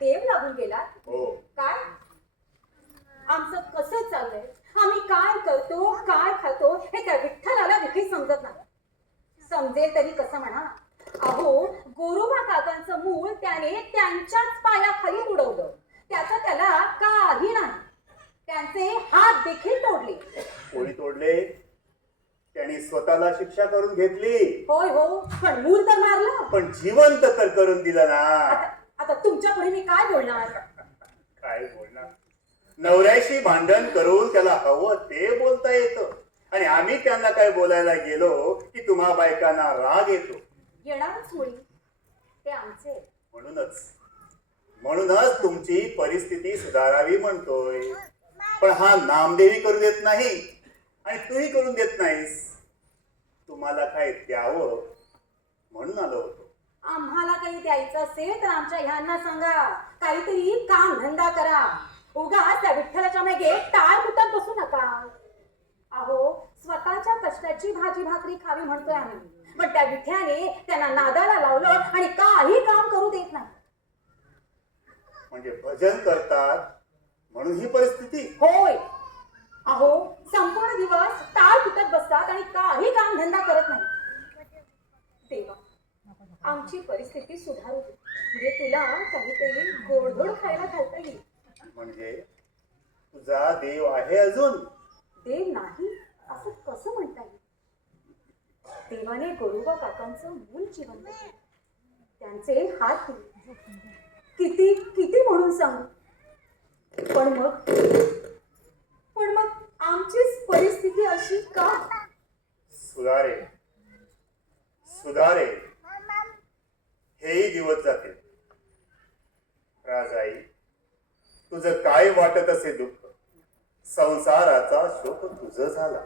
देव लागून गेला? हो. काय आमचं कसं चाललंय, आम्ही काय करतो, काय खातो, हे त्या विठ्ठलाला देखील समजत नाही. समजेल तरी कसं म्हणा. अहो, गोरोबा काकांचं मूळ त्याने त्यांच्याच पायाखाली उडवलं. त्याचं त्याला काही नाही. त्यांचे हात देखील तोडले. कोणी तोडले? त्यांनी स्वतःला शिक्षा करून घेतली. होय हो, पण मूल तर मारलं. पण जिवंत तर करून दिलं ना. आता तुमच्या पुढे मी काय बोलणार? काय बोलणार? नवऱ्याशी भांडण करून त्याला हवं ते बोलता येतं, आणि आम्ही त्यांना काय बोलायला गेलो की तुम्हा बायकांना राग येतो. येणारच मुली, ते आमचे. म्हणूनच तुमची परिस्थिती सुधारावी म्हणतोय. पण हा नामदेवी करू देत नाही आणि तूही करून देत नाहीस. तुम्हाला काय द्यावं म्हणून आलो होतो. आम्हाला काही द्यायचं असेल तर आमच्या ह्यांना सांगा. काहीतरी काम धंदा करा. उगाच त्या विठ्ठलाच्या मागे टाळ कुटत बसू नका. अहो, स्वतःच्या कष्टाची भाजी भाकरी खावी म्हणतोय आम्ही, पण त्या विठ्याने त्यांना नादाला लावलं आणि काही काम करू देत नाही. म्हणजे भजन करतात म्हणून ही परिस्थिती? होय. अहो, संपूर्ण दिवस टाळ कुटत बसतात आणि काही काम धंदा करत नाही. देवा, आमची परिस्थिती सुधारू दे, म्हणजे तुला काहीतरी गोडधोड खायला घालता येईल. म्हणजे तुझा देव आहे अजून? देव नाही असं कसं म्हणता येईल? देवाने गोरोबा काकांचं मूल जिवंत केलं. त्यांचे हात दिले. किती किती म्हणून सांगू. पण मग आमचीच परिस्थिती अशी का? सुधारे हेही दिवस जातील. राजाई, तुझं काय वाटत असे दुःख, संसाराचा शोक तुझं झाला.